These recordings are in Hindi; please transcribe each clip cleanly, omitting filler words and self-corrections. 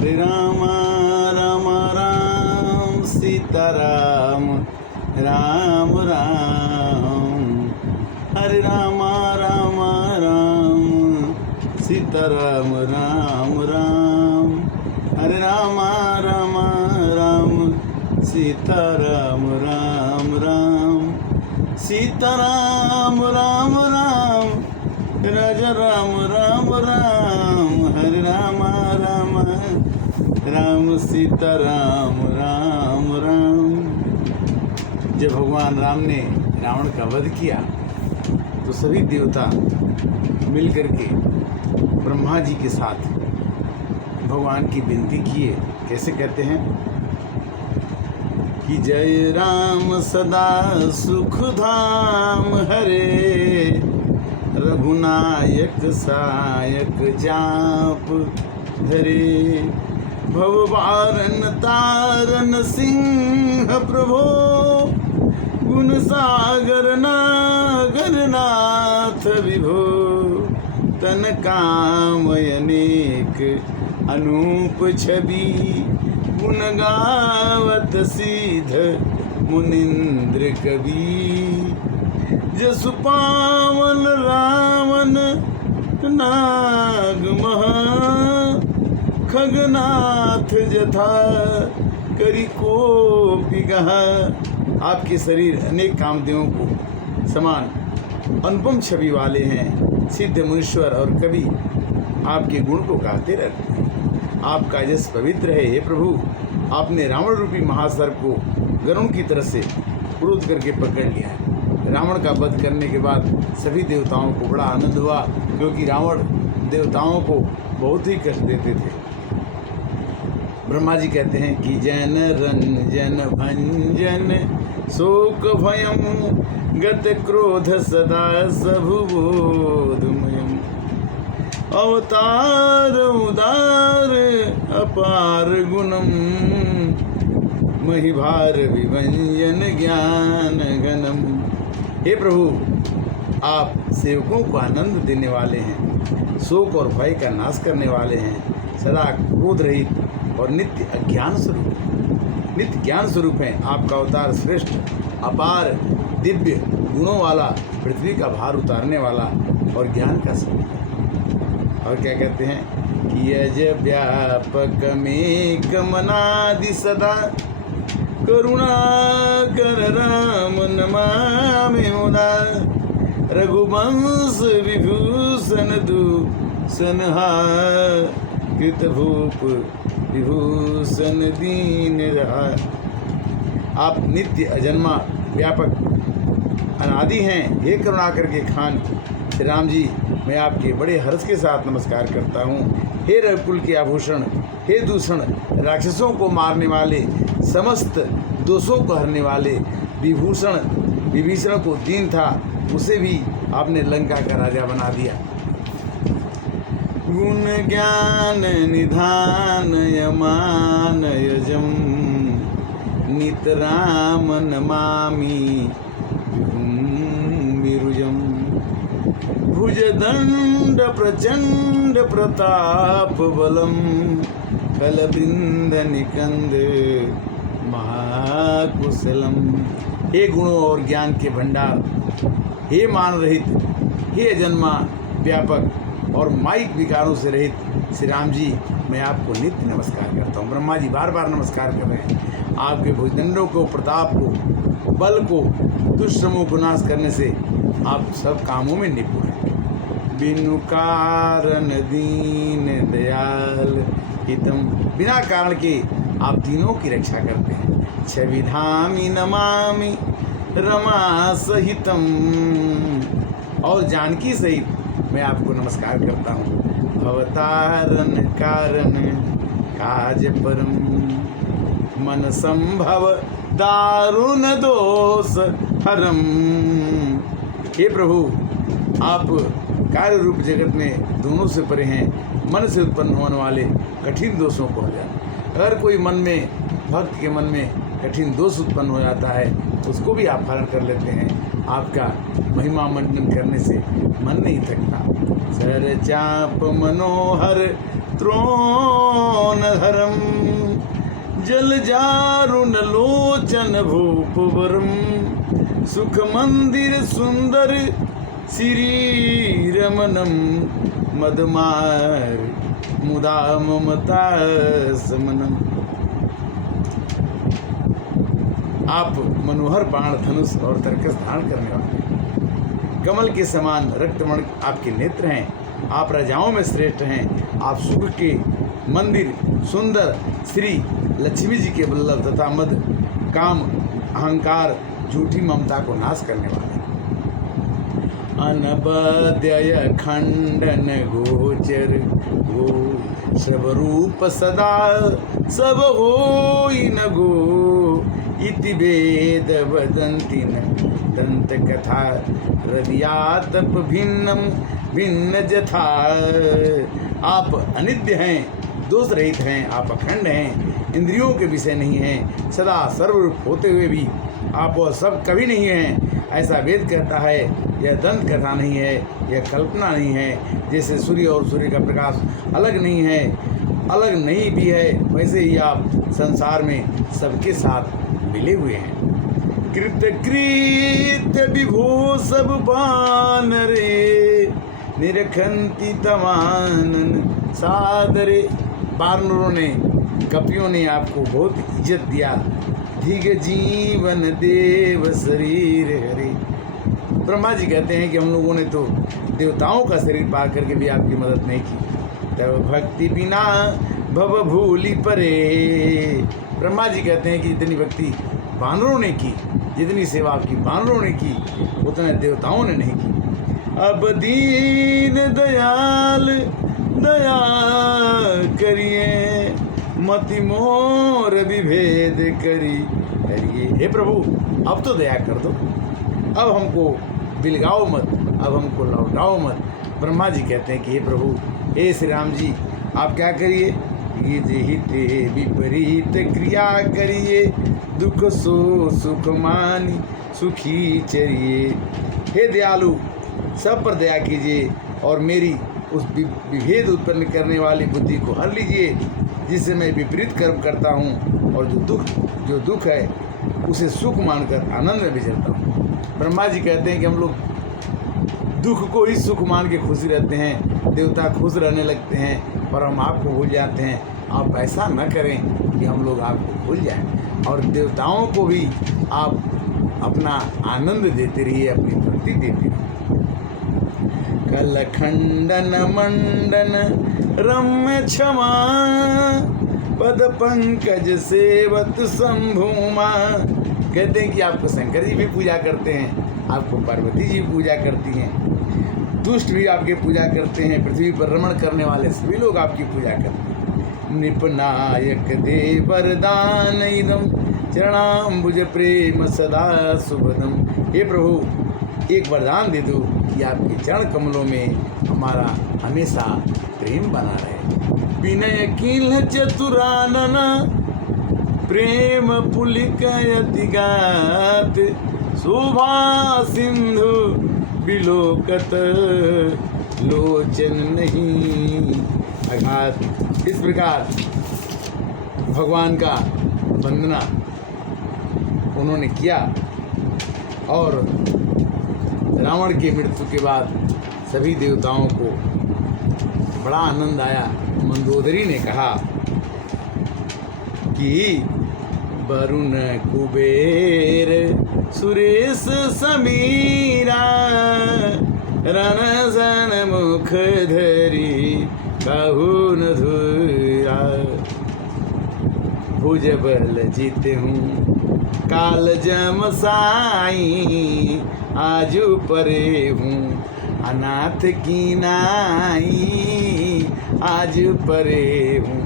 हरे राम राम राम सीताराम राम राम। हरे राम राम राम सीताराम राम राम। हरे राम राम राम सीताराम राम राम। सीताराम राम राम राजा राम राम राम। हरे राम राम राम सीताराम राम राम। जब भगवान राम ने रावण का वध किया तो सभी देवता मिलकर के ब्रह्मा जी के साथ भगवान की विनती किए। कैसे कहते हैं कि जय राम सदा सुख धाम हरे, रघुनायक सायक जाप धरे। भवबारन तारन सिंह प्रभो, गुण सागर नागर नाथ विभो। तन कामय अनेक अनूप छवि, गुण गावत सीध मुनिंद्र कवि। जसु पावन रावण नाग महा, खगनाथ जथा करी कोपि गहा। आपके शरीर अनेक कामदेवों को समान अनुपम छवि वाले हैं। सिद्ध मुनीश्वर और कवि आपके गुण को गाते रहते हैं। आपका यश पवित्र है। हे प्रभु, आपने रावण रूपी महासर्प को गरुण की तरह से क्रोध करके पकड़ लिया है। रावण का वध करने के बाद सभी देवताओं को बड़ा आनंद हुआ, क्योंकि रावण देवताओं को बहुत ही कष्ट देते थे। ब्रह्मा जी कहते हैं कि जन रंजन भंजन शोक भयम, गत क्रोध सदा सबुबोधमयम। अवतार उदार अपार गुणम, महिभार विभंजन ज्ञान गणम। हे प्रभु, आप सेवकों को आनंद देने वाले हैं, शोक और भय का नाश करने वाले हैं, सदा क्रोध रहित और नित्य अज्ञान स्वरूप, नित्य ज्ञान स्वरूप हैं। आपका अवतार श्रेष्ठ अपार दिव्य गुणों वाला, पृथ्वी का भार उतारने वाला और ज्ञान का स्वरूप है। और क्या कहते हैं कि यज व्यापक में कमनादि सदा, करुणा कर राम नमामि मुदा। रघुवंश विभूषण दूषणहा, कृत भूप विभूषण दीन रहा। आप नित्य अजन्मा व्यापक अनादि हैं। हे करुणा करके खान श्री राम जी, मैं आपके बड़े हर्ष के साथ नमस्कार करता हूँ। हे रघुकुल के आभूषण, हे दूषण राक्षसों को मारने वाले, समस्त दोषों को हरने वाले विभूषण, विभीषण को दीन था उसे भी आपने लंका का राजा बना दिया। गुण ज्ञान निधान यमान यजम, नित राम नमामि विरुजम। भुजदंड प्रचंड प्रताप बलम, कलबिंद निकंद महाकुशलम। हे गुणों और ज्ञान के भंडार, हे मान रहित, हे अजन्मा व्यापक और माइक विकारों से रहित श्री राम जी, मैं आपको नित्य नमस्कार करता हूँ। ब्रह्मा जी बार बार नमस्कार कर रहे हैं। आपके भुजदंडों को, प्रताप को, बल को, दुष्श्रमों को नाश करने से आप सब कामों में निपुण हैं। बिनु कारण दीन दयाल हितम, बिना कारण के आप तीनों की रक्षा करते हैं। छविधामी नमामि रमा सहितम, और जानकी सहित मैं आपको नमस्कार करता हूँ। भवतारण कारण काज परम, मन संभव दारुण दोष हरम। हे प्रभु, आप कार्य रूप जगत में दोनों से परे हैं। मन से उत्पन्न होने वाले कठिन दोषों को हर जाए। अगर कोई मन में, भक्त के मन में कठिन दोष उत्पन्न हो जाता है, उसको भी आप हरण कर लेते हैं। आपका महिमा मंडन करने से मन नहीं थकता। सर चाप मनोहर त्रोणधरं जलजारुण लोचन भूपवरम सुख मंदिर सुंदर श्री रमनम मदमार मुदा ममता समनम। आप मनोहर बाण धनुष और तरकस धारण करने वाले, कमल के समान रक्तमण आपके नेत्र हैं, आप राजाओं में श्रेष्ठ हैं, आप सुख के मंदिर सुंदर श्री लक्ष्मी जी के वल्लभ तथा मद काम अहंकार झूठी ममता को नाश करने वाले। अनबद्य खंडन गोचर गो सब रूप सदा सब होई न गो इति वेद वदन्ति न दंत कथा हृदयातप भिन्नम भिन्न जथा। आप अनित्य हैं, दोष रहित हैं, आप अखंड हैं, इंद्रियों के विषय नहीं हैं, सदा सर्वरूप होते हुए भी आप वह सब कभी नहीं हैं, ऐसा वेद कहता है। यह दंत कथा नहीं है, यह कल्पना नहीं है। जैसे सूर्य और सूर्य का प्रकाश अलग नहीं है, अलग नहीं भी है, वैसे ही आप संसार में सबके साथ मिले हुए हैं। कृत विभो सब बानरे निरखंती तमानन सादरे। बानरों ने, कपियों ने आपको बहुत इज्जत दिया। धिग जीवन देव शरीर हरे। ब्रह्मा जी कहते हैं कि हम लोगों ने तो देवताओं का शरीर पा करके भी आपकी मदद नहीं की। तब भक्ति बिना भव भूली परे। ब्रह्मा जी कहते हैं कि जितनी भक्ति बानरों ने की, जितनी सेवा आपकी बानरों ने की, उतने देवताओं ने नहीं की। अब दीन दयाल दया करिए, मति मोर विभेद करिए। हे प्रभु, अब तो दया कर दो, अब हमको बिलगाओ मत, अब हमको लौटाओ मत। ब्रह्मा जी कहते हैं कि हे प्रभु, हे श्री राम जी, आप क्या करिए, ये हिते विपरीत क्रिया करिए, दुख सो सुख मानी सुखी चरिए। हे दयालु, सब पर दया कीजिए और मेरी उस विभेद उत्पन्न करने वाली बुद्धि को हर लीजिए, जिससे मैं विपरीत कर्म करता हूँ और जो दुख है उसे सुख मानकर आनंद में विचरता हूँ। ब्रह्मा जी कहते हैं कि हम लोग दुख को ही सुख मान के खुशी रहते हैं, देवता खुश रहने लगते हैं, पर हम आपको भूल जाते हैं। आप ऐसा न करें कि हम लोग आपको भूल जाएं, और देवताओं को भी आप अपना आनंद देते रहिए, अपनी भक्ति देते रहिए। कल खंडन मंडन रम्य क्षमा, पद पंकज सेवत शंभुमा। कहते हैं कि आपको शंकर जी भी पूजा करते हैं, आपको पार्वती जी पूजा करती हैं, दुष्ट भी आपकी पूजा करते हैं, पृथ्वी पर रमण करने वाले सभी लोग आपकी पूजा करते हैं। नृपनायक दे वरदान इदम चरणाम्बुज प्रेम सदा सुभदम। हे प्रभु, एक वरदान दे दो कि आपके चरण कमलों में हमारा हमेशा प्रेम बना रहे। विनय किल चतुरानन प्रेम पुलिकयति गात, शोभा सिंधु बिलोकत लोचन नहीं अघात। इस प्रकार भगवान का वंदना उन्होंने किया, और रावण की मृत्यु के बाद सभी देवताओं को बड़ा आनंद आया। मंदोदरी ने कहा कि वरुण कुबेर सुरेश समीरा, रण सन मुख धरी कहु न धुरा। भुज बल जीत हूँ काल जम साई, आजू परे हूँ अनाथ की नाई, आज परे हूँ।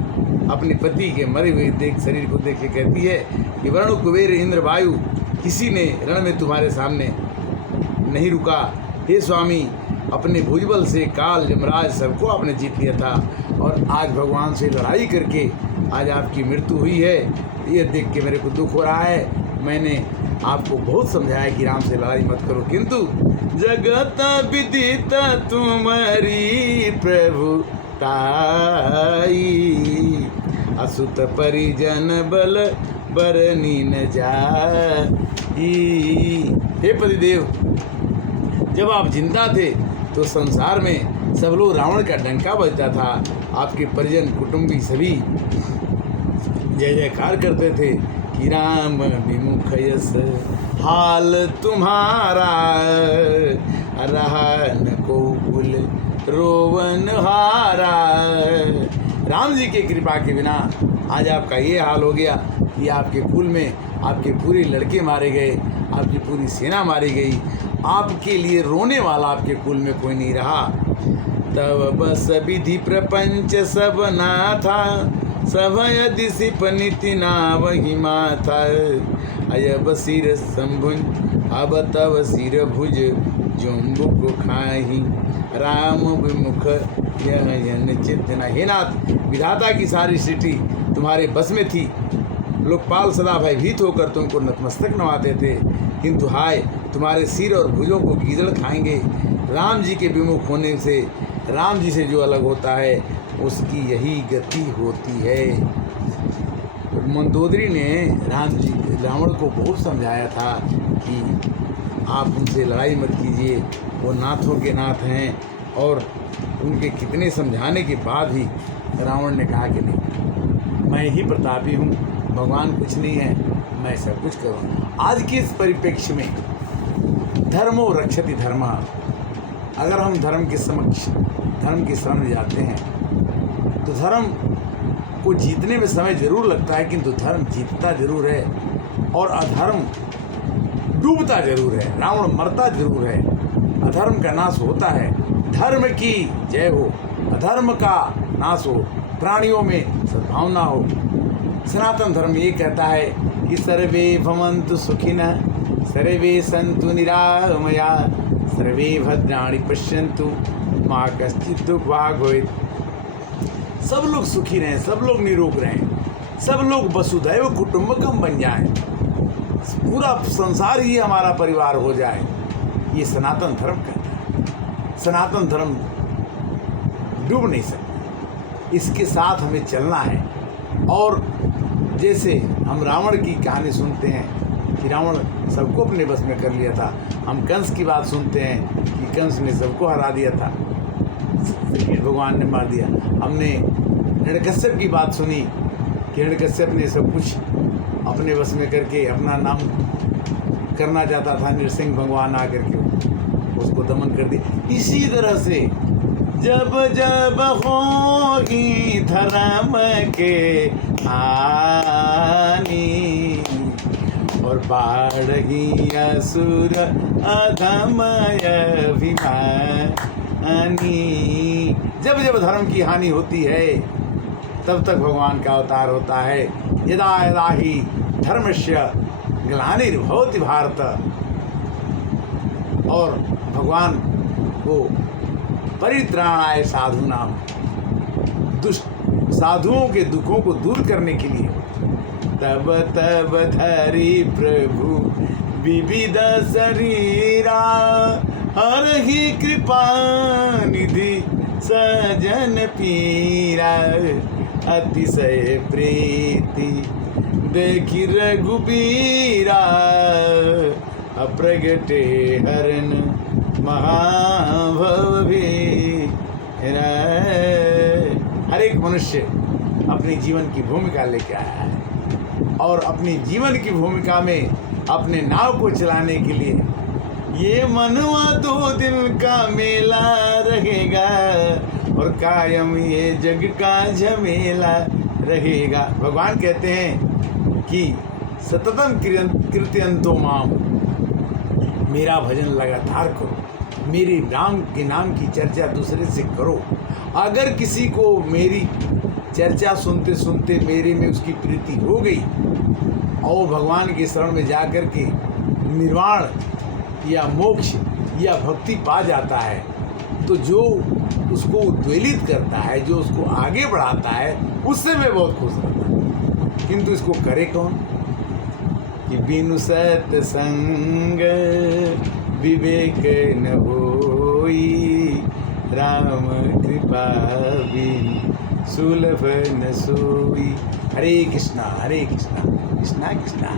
अपने पति के मरे हुए शरीर को देख के कहती है कि वरुण कुबेर इंद्र वायु किसी ने रण में तुम्हारे सामने नहीं रुका। हे स्वामी, अपने भुजबल से काल यमराज सबको आपने जीत लिया था, और आज भगवान से लड़ाई करके आज आपकी मृत्यु हुई है। ये देख के मेरे को दुख हो रहा है। मैंने आपको बहुत समझाया कि राम से लड़ाई मत करो, किंतु जगत विदित तुम्हारी प्रभु ताई, असुत परिजन बल बरनी न जाई। हे पतिदेव, जब आप जिंदा थे तो संसार में सब लोग रावण का डंका बजता था, आपके परिजन कुटुंबी सभी जय जयकार करते थे कि राम विमुख यस हाल तुम्हारा, रहा न को कुल रोवन हारा। राम जी की कृपा के बिना आज आपका ये हाल हो गया कि आपके कुल में आपके पूरे लड़के मारे गए, आपकी पूरी सेना मारी गई, आपके लिए रोने वाला आपके कुल में कोई नहीं रहा। तब बस विधि प्रपंच सब ना था, सब यदि सिप निति ना वही माथा। अयब सिर संभुज अब तब सिर भुज जुम्बुक खाही, राम विमुख यह चित्त न। हे नाथ, विधाता की सारी सृष्टि तुम्हारे बस में थी, लोकपाल सदा भयभीत होकर तुमको नतमस्तक नवाते थे, किंतु हाय तुम्हारे सिर और भुजों को गीदड़ खाएंगे। राम जी के विमुख होने से, राम जी से जो अलग होता है उसकी यही गति होती है। मंदोदरी ने रावण को बहुत समझाया था कि आप उनसे लड़ाई मत कीजिए, वो नाथों के नाथ हैं, और उनके कितने समझाने के बाद भी रावण ने कहा कि नहीं, मैं ही प्रतापी हूँ, भगवान कुछ नहीं है, मैं सब कुछ करूँ। आज के इस परिप्रेक्ष्य में धर्मो रक्षति धर्म, अगर हम धर्म के समक्ष, धर्म के शरण जाते हैं तो धर्म को जीतने में समय जरूर लगता है, किंतु धर्म जीतता जरूर है और अधर्म डूबता जरूर है। रावण मरता जरूर है, अधर्म का नाश होता है। धर्म की जय हो, अधर्म का नाश हो, प्राणियों में सद्भावना हो। सनातन धर्म ये कहता है कि सर्वे भवन्तु सुखिनः, सर्वे सन्तु निरामया, सर्वे भद्राणि पश्यन्तु मा कश्चित् दुःखभाग् भवेत्। सब लोग सुखी रहें, सब लोग निरोग रहें, सब लोग वसुधैव कुटुम्बकम बन जाएं, पूरा संसार ही हमारा परिवार हो जाए। ये सनातन धर्म कहता है। सनातन धर्म डूब नहीं सकता, इसके साथ हमें चलना है। और जैसे हम रावण की कहानी सुनते हैं कि रावण सबको अपने बस में कर लिया था, हम कंस की बात सुनते हैं कि कंस ने सबको हरा दिया था, भगवान ने मार दिया। हमने हिरण्यकश्यप की बात सुनी कि हिरण्यकश्यप ने सब कुछ अपने बस में करके अपना नाम करना चाहता था, नृसिंह भगवान आकर के उसको दमन कर दिया। इसी तरह से जब जब होगी धर्म के हानि और बाढ़ी असुर अधमय अभिमानी, जब जब धर्म की हानि होती है तब तक भगवान का अवतार होता है। यदा यदा ही धर्मस्य ग्लानिर्भवति भारत, और भगवान को परित्राणाय साधूनाम, दुष्ट साधुओं के दुखों को दूर करने के लिए तब तब धरि प्रभु विविध शरीरा, हर ही कृपा निधि सजन पीरा, अतिशय प्रीति देखि रघुबीरा, अप्रगटे हरन महाभव भी। हर एक मनुष्य अपने जीवन की भूमिका लेके आया है, और अपनी जीवन की भूमिका में अपने नाव को चलाने के लिए ये मनवा 2 दिन का मेला रहेगा और कायम ये जग का झमेला रहेगा। भगवान कहते हैं कि सततम कीर्तयन्तो माम, मेरा भजन लगातार करो, मेरे राम के नाम की चर्चा दूसरे से करो। अगर किसी को मेरी चर्चा सुनते सुनते मेरे में उसकी प्रीति हो गई और भगवान के शरण में जाकर के निर्वाण या मोक्ष या भक्ति पा जाता है, तो जो उसको उद्वेलित करता है, जो उसको आगे बढ़ाता है, उससे मैं बहुत खुश रहता हूँ। किंतु इसको करे कौन? कि बिनु सत्संग विवेक न होई, राम कृपा बिन सुलभ न सोई। हरे कृष्णा कृष्णा कृष्णा हरे